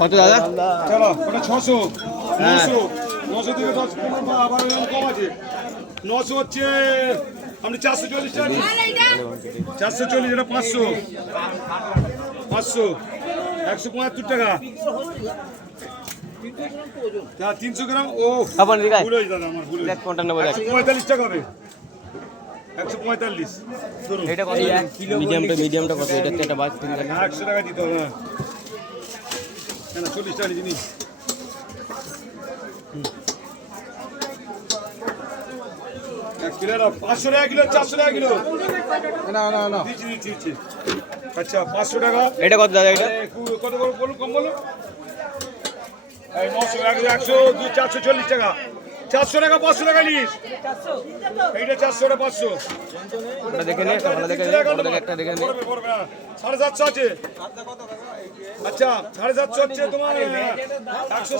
কত দাদা? চলো ওটা 600 900 900 থেকে 10 আবার কম আছে 900 হচ্ছে আপনি 440 টাকা 440 এটা 500 500 175 টাকা 300 গ্রাম ও ভুল হয়েছে দাদা আমার ভুল হয়েছে 145 টাকা হবে 145 ধরুন এটা কত? মিডিয়ামটা কত? এটা একটা বাস 100 টাকা দিতে হবে কেন 40 টাকা জিনিস কিলো 500 টাকা কিলো 400 টাকা কিলো না দিচ্ছি আচ্ছা 500 টাকা এটা কত দাদা? এটা কত বলুন কম বলুন এই 900 100 440 টাকা 400 টাকা 500 টাকা নিস এইটা 400 টাকা 500 ওটা দেখে নে, ভালো দেখে নে, বড় দেখে একটা দেখে নে। 750 আছে আচ্ছা 750 হচ্ছে তোমার 100